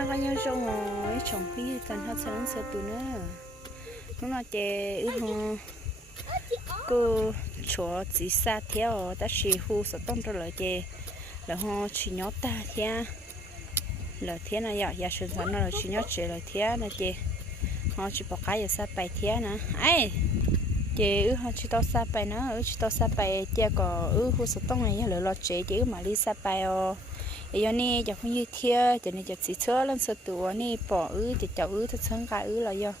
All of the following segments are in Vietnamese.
nó có nhau trong ngồi chồng khi cần hết sẽ sợ tụi nó. Nó nói chè ư họ cô chỗ chỉ xa theo à, ta chỉ hù sợ tông cho lời chè. Là họ chỉ nhớ ta thế à. lời thế này giờ giờ sinh sản là chỉ nhớ chè lời thế này chè. Họ chỉ bỏ cái giờ xa bài thế à nè. Ai? Chè ư họ chỉ tao xa bài nữa ư chỉ tao xa bài chè có ư hù sợ tông này, giờ lời chè chè mà đi xa bài ย้อนนี่จะพุ่งยืดเที่ยจะนี่จะสีเชื้อลันสตัวนี่ปออื้อจะเจ้าอื้อจะเชิงกายอื้อลอาเยอะ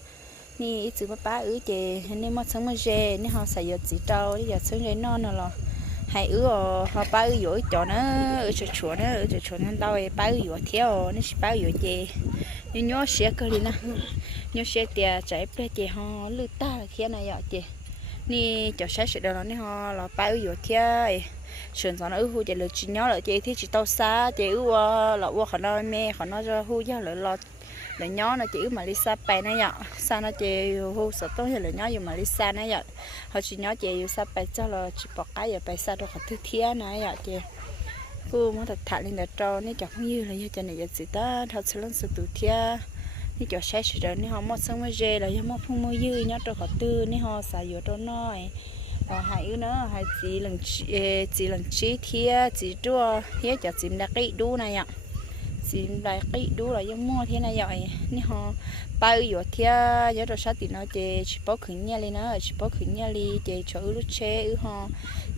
นี่จื้อป้าอื้อเจนี่มาเชิงมัดเจนี่หอาใส่ยอดสีเจ้านี่จะเชิงใจนอนน่ะหรอให้อื้อเขาป้าอื้ออยู่จ้าเนะอื้อจะชวนเนะอื้อจะชวนนั่นเต้าไป้าอื้ออยู่เที่ยวนี่สิป้าอื้ออยู่เจนี่ย้อเสียก็เลยนะย้อเสียเตียใจเปรี้ยเจเขลือตาเที่ย่างเจนี่จะใช้สุดเดี๋ยวนี่หอาเรป้าอื้ออยู่เที่ยว chuyện sườn nó ứ hu chè chị chỉ nhớ lại chè thì chỉ tao xa chè ư ờ, là ua khỏi nói mẹ, khỏi nói cho hu giá lại lo lựa nhớ nó chỉ mà lisa bay nó nhở. Sao nó chỉ hú sợ tốt hay lựa nhớ dùng mà lisa nó nhở họ chỉ nhớ chỉ xa bay cho là chỉ bỏ cái giờ bay xa đâu khỏi thứ thiên nó nhở chị. Cô muốn thật thà lên để trâu nên chẳng không như là như cho này giờ chỉ ta thật sự lớn sự từ thiên nên cho xe sự đó nên họ mất sống mới dễ là do mất không mới dư nhớ trâu khỏi tư nên họ xài vô trâu nói và hai ư nữa hai chỉ lần chỉ lần chỉ thia chỉ chua thia cho chìm đã cái đu này ạ. Xin đã cái đủ là giống mua thế này vậy. Nè họ bao giờ thia giờ rồi sát thì nó chơi chỉ bảo khẩn nhà lên nó chỉ bảo khẩn nhà đi chơi cho ứ lúc chế ứ họ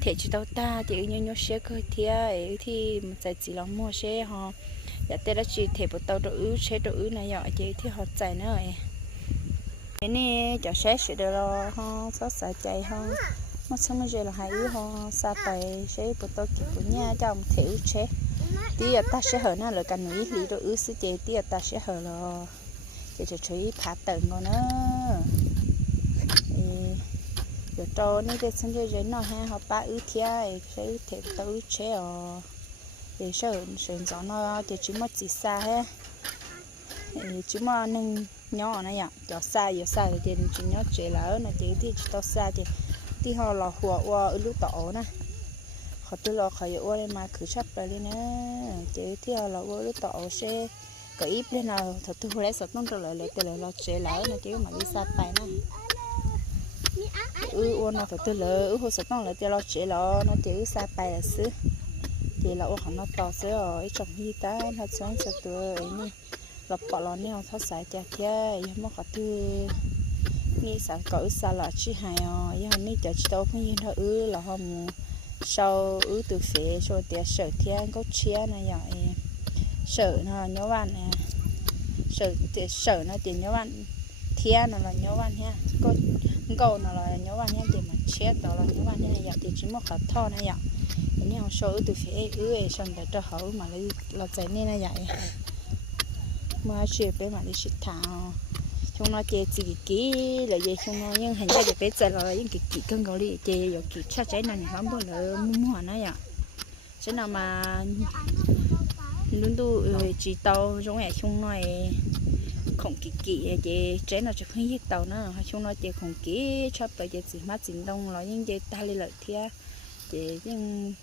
thể chỉ tao ta chỉ nhớ nhau xe cơ thia. Ấy thì một giải chỉ là mua xe họ. Dạ, giờ tết đã chỉ thể bộ tàu đồ ứ chế đồ ứ này vậy chơi thì họ chạy nữa. Ấy cái này cho xe sẽ được lo ha, sao xài chạy họ mà xong rồi là hai ứ họ sa tay sẽ một tàu kịp của nhà cho thiếu chế tia ta sẽ hở nó là cần núi lý đồ ứ sư chế tia ta sẽ hở là để cho thấy phá tận ngon nữa giờ cho nên cái sân chơi chơi nó ha, họ ba ứ thia sẽ thể tao chế ở để sợ sợ gió nó để chúng mất chỉ xa ha. Chúng mà nâng nhỏ này ạ cho xa giờ xa thì chúng nhỏ chế là nó chỉ thì tao xa thì ที่หอหล่อหัวอ้วลูกต่อนะขอตัวเราขอยอ้วได้มาคือชับไปเลยนะเจ๊ที่หอหล่ออ้วลูกต่อเช่ก็อีบเลยนะถ้าตัวเรยสต้องตัวเลยแต่เลยเราเจ๊แล้วนะเจ้ามาดิซาไปนะอืออ้วนนะถ้าตัวเลยอือหัวสันต้องเลยแต่เราเจอแล้วนะเจ้าซาไปสิเจ้าเราของเราต่อเสื้อไอจงฮีตาถัดช่องสตัวนี่เราปล่อยเราเนี่ยเขาสายจกแค่ยังไม่ขอตัว ni sản cỡ xa là chỉ hay à. Giờ ni chả chỉ đâu không nhìn thôi. Ừ là họ mua sau ứ từ phía cho tiệt sở thiên có chia này vậy sở nó nhớ bạn nè. Sở tiệt sở nó tiệt nhớ bạn thiên nó là nhớ bạn ha có cầu nó là nhớ bạn ha thì mà chia đó là nhớ bạn ha này vậy thì chỉ một khát thọ này vậy nhưng mà sau ứ từ phía ứ ấy xong để cho hậu mà lấy, lọt giấy nên này vậy mà chia bé mà đi xịt thảo chúng nó chơi chỉ kỹ là gì chúng nó nhưng hình như bây giờ là những cái kỹ cân gạo đi chơi rồi kỹ chắc trái này không bao giờ mua nó vậy chứ nào mà luôn tu chỉ tàu giống như chúng nó không kỹ kỹ chơi trái nào chỉ không biết tàu nữa chúng nó chơi không kỹ chấp tới chơi chỉ mắt chính đông là những chơi ta đi lợi thia. Chơi nhưng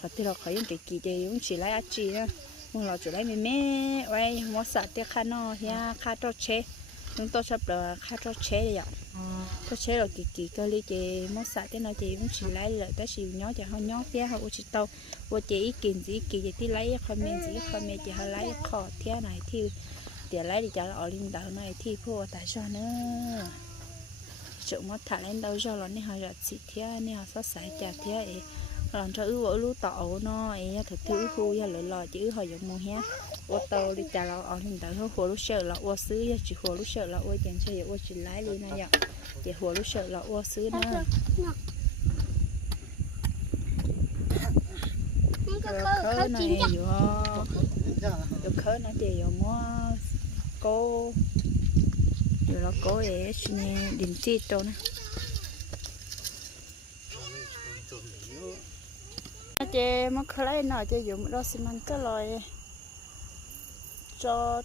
và từ đó khỏi những cái kỹ chơi cũng chỉ lấy ăn chi đó mong lo chủ lấy mẹ mẹ ơi mua sợ tiếc khá nó ya khá cho chế chúng tôi sắp là khá cho chế đấy ạ cho chế rồi kỳ kỳ cơ ly chị mua sợ tiếc nó chị cũng chỉ lấy lại tới xíu nhó cho không nhó tiếc họ chỉ tàu vô chị ý kiến gì kỳ gì thì lấy không mình gì không mình chị họ lấy khó thế này thì để lấy thì cho ở lên đầu này thì phô tại sao nữa chỗ mất thả lên đâu cho nó nên họ giọt xịt thế nên họ sắp sải chả thế làm cho ưu ở lú tọ nó ấy thật thứ khu ya lỡ lò chứ họ dùng mua hé ô tô đi trả lo ở hiện tại họ hồ lú sợ là ô xứ ya chỉ hồ lú sợ là ô chẳng chơi ô chỉ lái đi nè ya chỉ hồ lú sợ là ô xứ nữa khớ này vừa vừa khớ nó chỉ vừa mua cô. Rồi nó cố để xin điểm chi cho nó chè mà khơi lấy nào chè dùng đó xi măng cái loại cho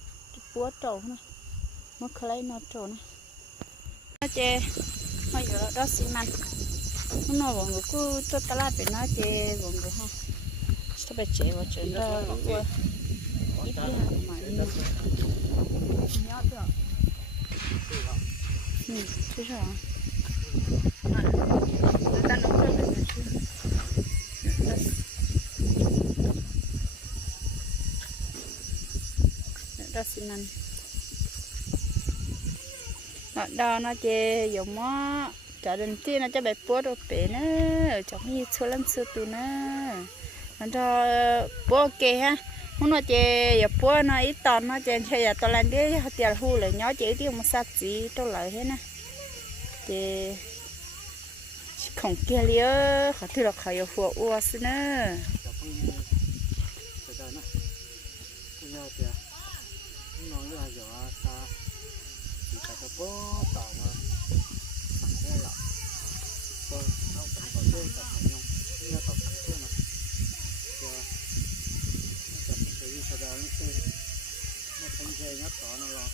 búa trầu nữa mà khơi lấy nó trầu nữa chè mà dùng đó xi măng nó bọn người cứ cho ta la bên nó chè bọn người ha sao bây chè vào chuyện đó ít ra mà đi nhớ chưa ừ chưa rồi à người ta nấu cho mình chưa นั่นนอดาวนะเจยมอจะเดินที่นะจะไปปวดเปเนะจะมีชวนสุดตัวนะมันจดปวดเกฮะมันว่าเจอย่าปวดนะอีตอนนะเจนเชียตอนแรกเดียวเตียหูเลยน้อยเจอที่มันสักจีตัวเลยเห็นนะเจของเกลียเขาที่เราขายหัวอ้วนสินะจะต้อ nó chê giờ bố nó ít tòn nó chê chơi giờ tao làm đi họ tiền hu lại nhỏ chê tiêu một sát gì đâu lại hết nè chê không kia nó họ nó là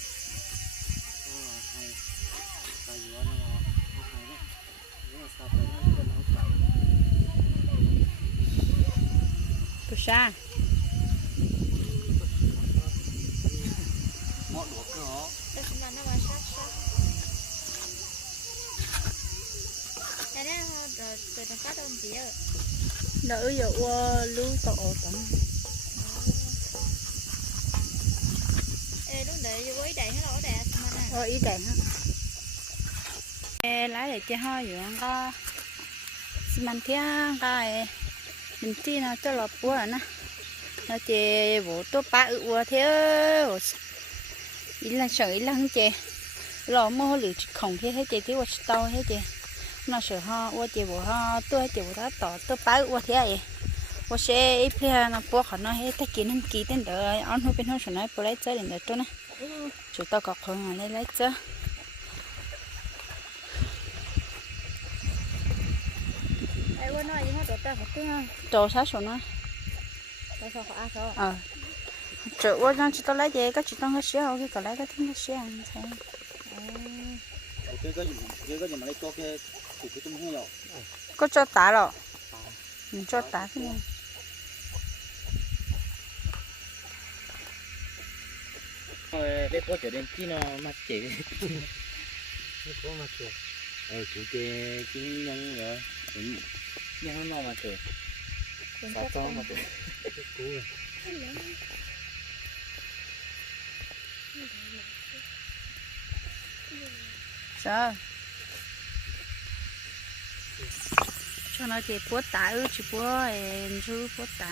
họ yêu phụ ua xin nữa nó xa. Đây cũng là nó mà sát sát. Cái này họ nữ nó giờ ua lưu tổ tấm Ê đúng để vô ý đèn hết lỗ đẹp mà nè ý đèn hả Ê lá để chơi hoa dữ không? Ờ. Có thế cái Mình chi nào cho lọt búa rồi nè Nó chè bố tốt ba ự ua thế Ý là sợ ý là không chê. Lọ mô lửa không thế hết chè thế hoa tao hết chè nó sợ ho quá chè bố ho tôi chè bố đó tỏ tôi ự búa thế ấy quá sẽ ít phía nó búa khỏi nó hết tất kiến nên ký tên đỡ ăn hộp bên hông sợ nói bố lấy chơi đến đỡ tôi nè. Chúng ta có khởi mà lấy lấy chơi cứ trâu sát số nó sao sao? ờ. Chỗ qua ra chỉ tao lấy về các chị tao hết xíu cái còn lấy cái thứ hết xíu ăn sao có cho tả rồi mình cho tả cái này để có trở đến khi nó mà chỉ có mà chưa ờ chủ cái cái nhân rồi nhân nó mà chỉ sao mà chỉ cái cũ rồi sao cho nó chỉ bút tả ư chỉ bút em chú bút tả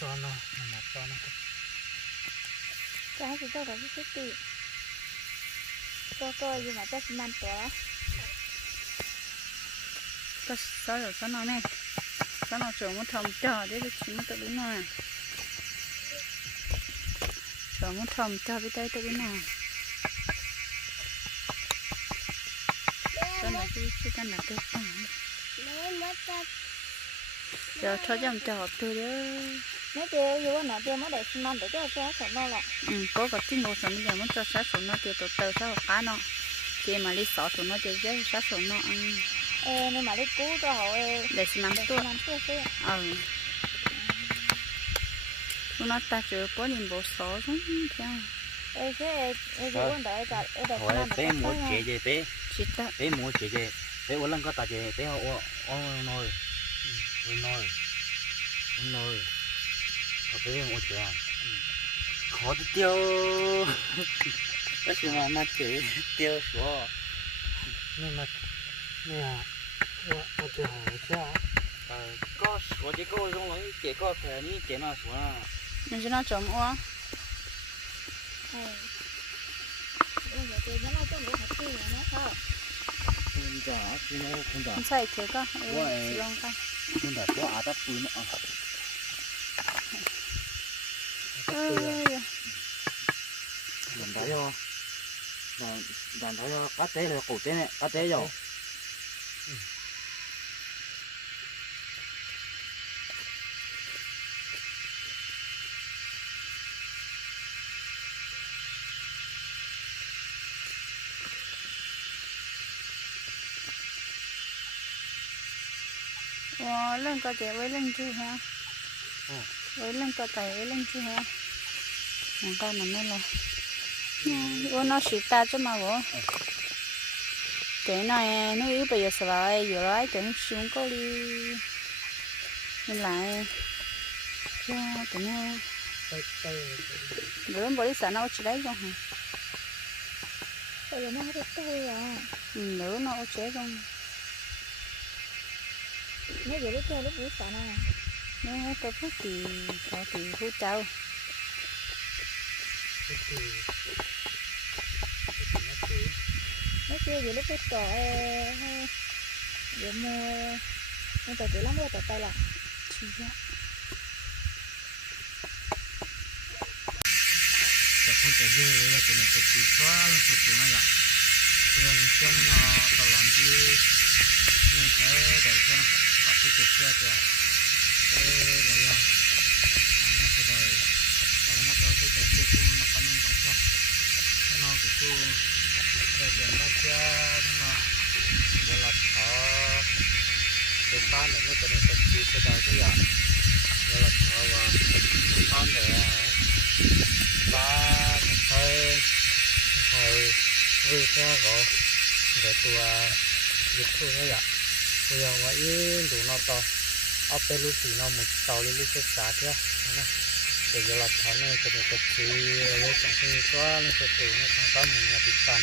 cho nó mà cho nó Cái gì đâu đó biết tí. Cho coi nhưng mà chắc man trẻ. có sao rồi sao nó này sao nó chỗ muốn thầm chờ để được chỉ muốn tự đứng nào chỗ muốn thầm chờ với tay tự đứng nào cho nó chứ chứ ta là tôi phải giờ cho chồng chờ tôi đó nó chơi vô nó chơi mới để xin man để cho cho sổ nó lại ừ có cái ngô đồ bây giờ muốn cho sát sổ nó thì tôi tờ sao cá nó chị mà đi xỏ sổ nó thì dễ sát sổ nó ăn Ê nhưng mà lấy cú cho họ ê. để xin tôi xin man tôi xí. ờ nó ta chưa có nhìn bộ số giống theo Ê thế ê ê vô quên đợi cả ê rồi man bé mua chế chế bé chỉ ta bé mua chế chế bé uống lần có ta chế bé họ uống nồi. Uống nồi. Uống nồi. Họ bé mua chế à khó đi tiêu. Cái gì mà mà chế tiêu số. Nhưng mà nè mà mà chưa hỏi sao ờ có số chế có giống lấy chế có phải ní chế nào số à nên cho nó chồng ô Ê. Ê giờ chơi nó nói cho người thật kia nữa thôi. không giả chứ nó không giả không sai thiếu cơ Ôi. ê long cơ không giả có à đắp bùi nữa ơi làm thấy không làm làm thấy không cá té là cổ té này cá té rồi Ủa, lên có trẻ với lên chưa hả? Ừ. Với lên có tẩy với lên chưa hả? Nàng ca nằm đây là Ủa, nó xịt ta chứ mà bố Cái này nó yếu bây giờ sợ lại Giờ lại cho nó xuống có đi Nên lại Cho tụi nó tay tay Rồi nó bỏ đi sợ nó chỉ đấy không hả? bây giờ nó hết tê à Ừ, nữa nó chế không nó giờ lúc kia lúc buổi sợ này nó hết có phút thì sao thì hú trâu. Nó kia giờ lúc hết cỏ giờ mua nó tờ kỹ lắm rồi tập tay là chị ạ. Tờ không tờ dư lấy là tờ này tờ chỉ xóa nó tờ tờ này ạ tờ này xem nó làm gì nên thế tờ xem ที่จะเชื่อใจเออหลายอยางอันนี้ก็ได้แต่เนี่ยเราต้องจะช่วยคุณมาคันยังต้องชอบนอกจากคุณจะเปลี่ยนได้แค่นะเดี๋ยวเราขอเป็นบ้านแล้วไม่ก็เป็นเป็นชีสได้ทุกอย่างเดี๋ยวเราขอว่าบ้านเดี๋ยวบ้านใครใครรู้แค่เขาเดี๋ยวตัวยึดทุกอย่าง เรียกว่าอินดูนอต่อเอาไปรู้สีนอหมุดเต่าลิลิศึกษาเถอะนะเดี๋ยวหลับเขาเนี่ยจะเป็นตัวชี้เล็กของที่ก็เล่นตัวตัวนะทางต้นหมุนยาติดตัน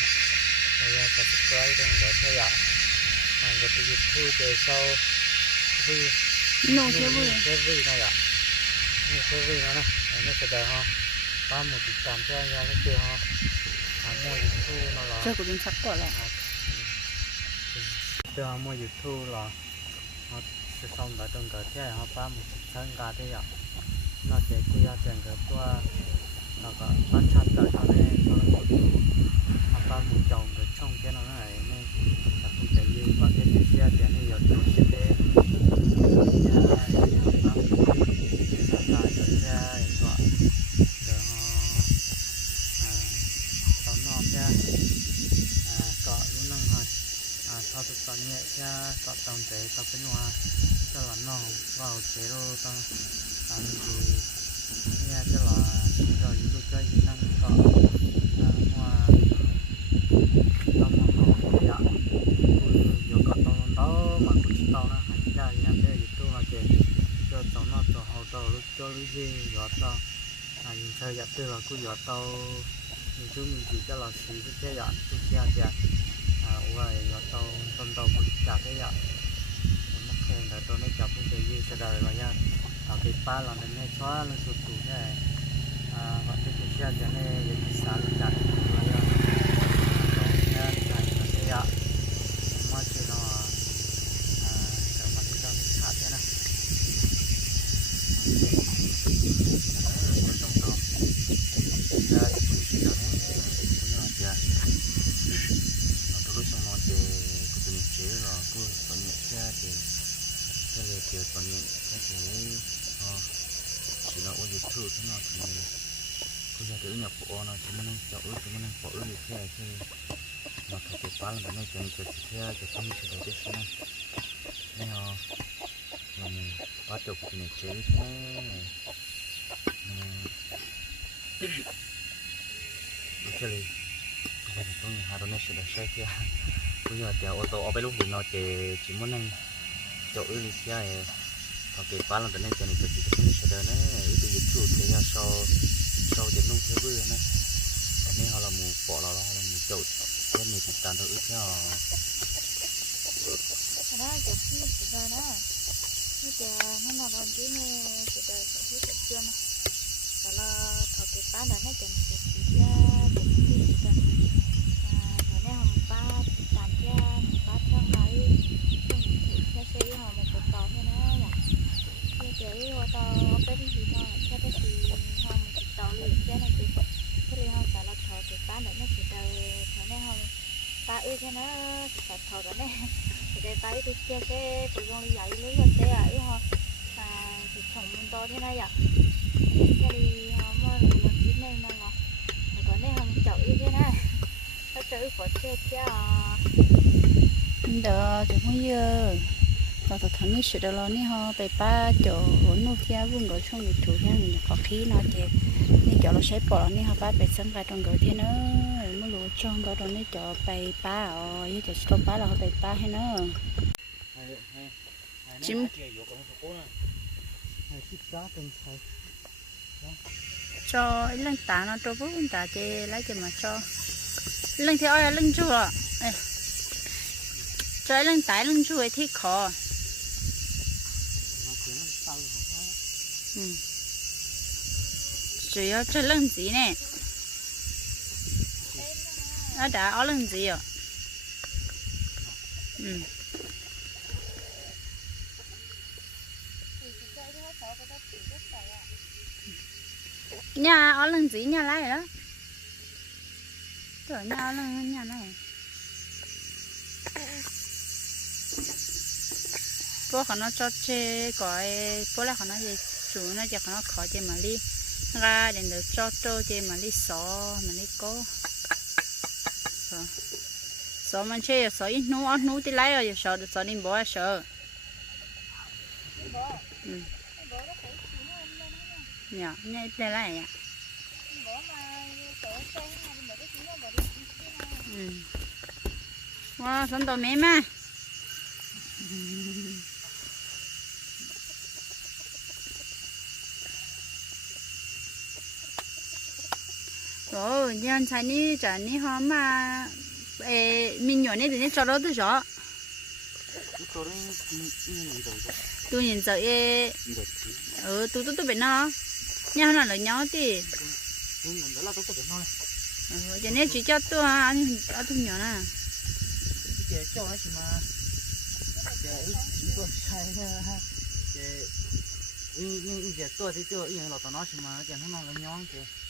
เยาจะติดใกล้ตรงเดี๋ยวเท่าไหร่มันจะไปดผู้เจอเศร้าผู้นู่นเชื่อผู้เชื่อผู้นั่นแหละนี่เชื่อผู้นั่นนะอันนี้แสดงฮะต้นหมุนติดตามเพื่อนยาไม่เจอฮะหาโมยผู้นั่นแหละเชื่อกูจนชักก่อนแหละ lại mua dịch thu là nó sẽ xong tại trong cửa thế họ ba một chiếc thân gà thế ạ. Nó sẽ quy ra tiền cửa qua à, nó có bán chăn tại cho nên nó là một họ ba một chồng cỡ trong cái nó này nên là không thể dư và cái cái xe tiền này giờ tôi sẽ để sau từ nhẹ cho có đồng chế tàu cái noa cho là nó vào chế đô tăng tăng thì nghe cho là rồi những cái chơi năng có à, dạ. có tàu đó cha nhà thế thì tôi cho tàu nó, cho hậu tàu lúc cho lúc những thời dạ là cứ mình chỉ là cái dạ, chia vậy là tàu tàu tàu cũng chặt cái vậy nó khen là tôi nó chặt cái gì sẽ đời mà nha. Ở cái ba là nên nghe xóa lên sụt tủ này. À và cái chuyện xe cho nên cái cái xa lên chặt là nha đó nha chặt là thế ạ mà chỉ nó à để mà chúng ta mới chặt thế này trong tàu ra thì chỉ là nó nó chặt nó tôi lúc xong nó thì cái tụi mình chế là cứ tụi mình xe thì cái này thì tụi mình cái thì ờ chỉ là ô dịch thử thế nào thì cứ ra tới nhập bộ nó chỉ mình chọn ước chỉ mình bỏ ước được thế thì mà thật sự phá là nó chẳng chọn thế cho không chỉ là cái này nên họ là mình bắt được tụi mình chế thế này cái này bây giờ tôi hà đông sẽ được xe kia bây giờ thì ô tô ở bên lúc thì nó chỉ chỉ muốn năng chỗ ưu lý kia ấy họ kể ba lần tới nên cho nên cho chị cũng sẽ đỡ này ưu tú dịch thủ thì là sau sau đến nông thế vừa này nên họ là mù bỏ là họ là mù chậu cái này thì tàn thôi ưu theo đó chụp cái chụp ra đó bây giờ nó nằm ở dưới này chụp đời sẽ hút chụp chưa nè và là thọ cái bán đó nó chụp chụp chỉ ra chụp cái chụp ra à thọ này hồng ba tàn ra ba trong cái trong thử theo xe họ một cột tàu thế nó là bây giờ cái ô tô bên gì nó theo cái gì họ một cột tàu liền cái này chụp cái này họ sẽ là thọ cái bán đó nó chụp đời còn này họ ba ư thế nó sẽ thọ phật này thì đây tay thì chia เราตัวทำนี่สุดแล้วนี่ฮะไปป้าเจอนู่นที่วุ่นก็ช่วงนี้ถูกยังขอขี้นอเจนี่เจอเราใช้ปอนี่ฮะป้าไปสังกัดตรงเกอท่เนอะไม่รู้ช่องก็ตรงนี้เจอไปป้าอ๋อยี่เจอสตอป้าเราไปป้าให้เนอะจิ้มจอเรื่องตาเนาะตัวพุ่ตาเจไล่จะมาจอเรื่องที่อ้อยเรื่องจู่อะเอ้ยอยเรื่องตาเรื่องจู่ไอ้ที่คอ chỉ có cho lần gì nè nó đã ở lần gì rồi ừ. nhà ở lần gì nhà lại đó rồi nhà ở lần nhà này bố họ nó cho chê gọi bố là họ nó gì chủ nó chỉ họ nó khó chê mà đi ra đến được cho trâu chê mà đi xó mà đi cố Rồi. xó mà chê xó ít nú ít nú thì lấy rồi sợ được xó đi bố sợ ừ. Nhỏ nhảy đây lại ạ. ừ. Wow sống tổ mẹ mà có nhân sai ní trả ní họ mà ê mình nhỏ này thì nó cho đó tôi rõ tôi đấy, ừ, tôi nhìn sợ ê ừ tôi tôi tôi bên nó nhau nó là nhau thì ừ, đó là tôi cho nên chỉ cho tôi à anh anh tôi nhỏ nè Cái cho nó chỉ mà cái cái cái sai ha cái nhưng nhưng giờ tôi thì tôi yên là tao nói chỉ mà cái nó là nhón cái cái cái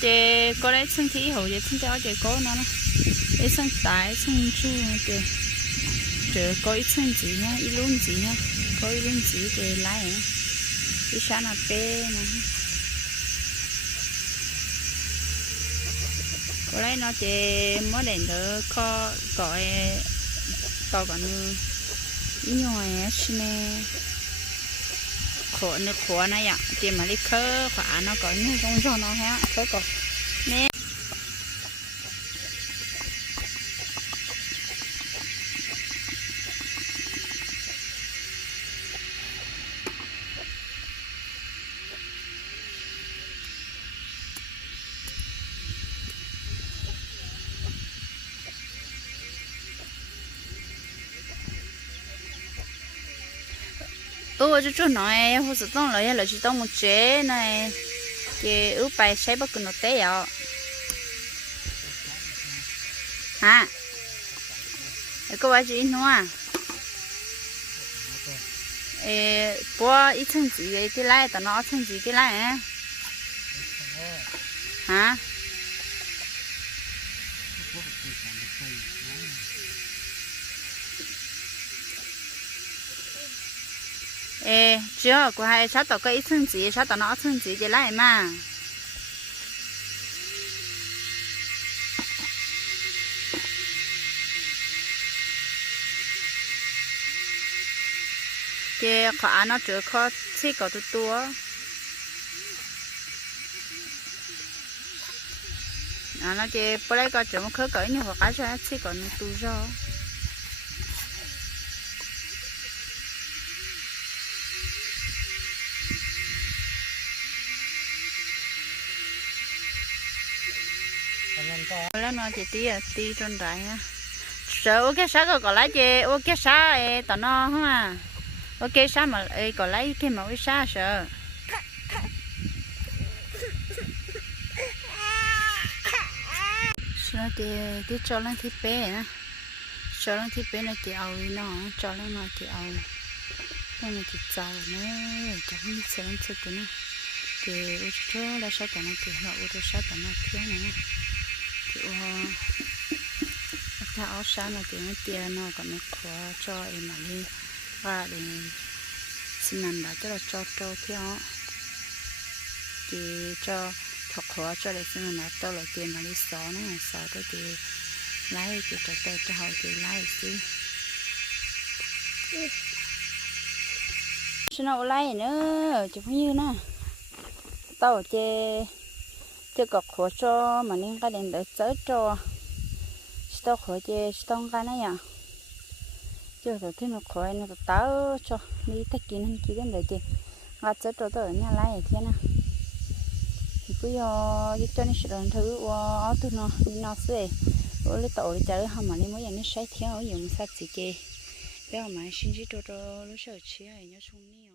chị có đấy thân thị hậu vậy thân cho chị có nó nó cái thân tái thân chu chị chị có ít thân gì nhá ít luôn gì nhá. Có ít luôn gì chị lái nhá cái sáng là bé nè có lấy nó chị, mới đến được có gọi có còn như nhồi xin nè ขอนึกขวนะอย่าเตรียมมาลิเคอขวาเนาะก่อนนี่ตรงชอน้องฮะเคอก่อน ừ tôi cho nói hồ sơ tông lại là chỉ tông một chế này thì ừ bài sẽ bắt nó té à hả cái bài gì nữa à ê bố ít chân gì cái lại tao nó chân gì cái lại á hả ê chưa của hai sát tao cái thương chân gì sát tao nó thương gì để lại mà cái khó nó chưa khó chỉ có tu tu à nó chế bữa nay có chừng khơi cởi như hoặc cái cho chỉ có tu rồi Anh em nó chỉ tí à tí trong đại ha. Sợ, ok sao có còn lấy chị ok sao ê tao nó không à ok sao mà, ê còn lấy cái mà mẫu sao sợ. Sợ thì thì cho lên thì bé á. Cho lên thì bé là chị ao nó, cho lên nó chị ao nên là chị giàu nữa cho không biết sao lên chết nữa thì ô cho là sao tao nó thì họ ô cho sao tao nó thiếu này thì ôถ้าเอาช้าหน่อยเดี๋ยวมันเตียนอก็ไม่ขอจอเอ็มมาลีว่าเดี๋ยวสินันดาจะเราจอโตเที่ยวดีจอถกขอจอเลยสินันดาโตเลยเตียนมาลีสอนนะสอนก็ดี lái chỉ có tôi cho họ chỉ lái xí xin nào lái nữa chỉ không như nè tao chê chê có khó cho mà nên cái đèn đỡ chớ cho tao khó à. chứ tao cái này à. Chưa rồi thế nó khó nó tao cho. Đi tất kỳ nên chỉ đến để chứ ngã chớ cho tôi ở nhà lại thế nè thì cứ yo giúp cho nó sửa thứ qua tu nó, đi nó sẽ ở lấy tổ đi chơi không mà nên mỗi nhận nó sai ở dùng sao chỉ kê bây giờ mà xin chỉ cho cho nó sợ chia nhớ xuống nhiều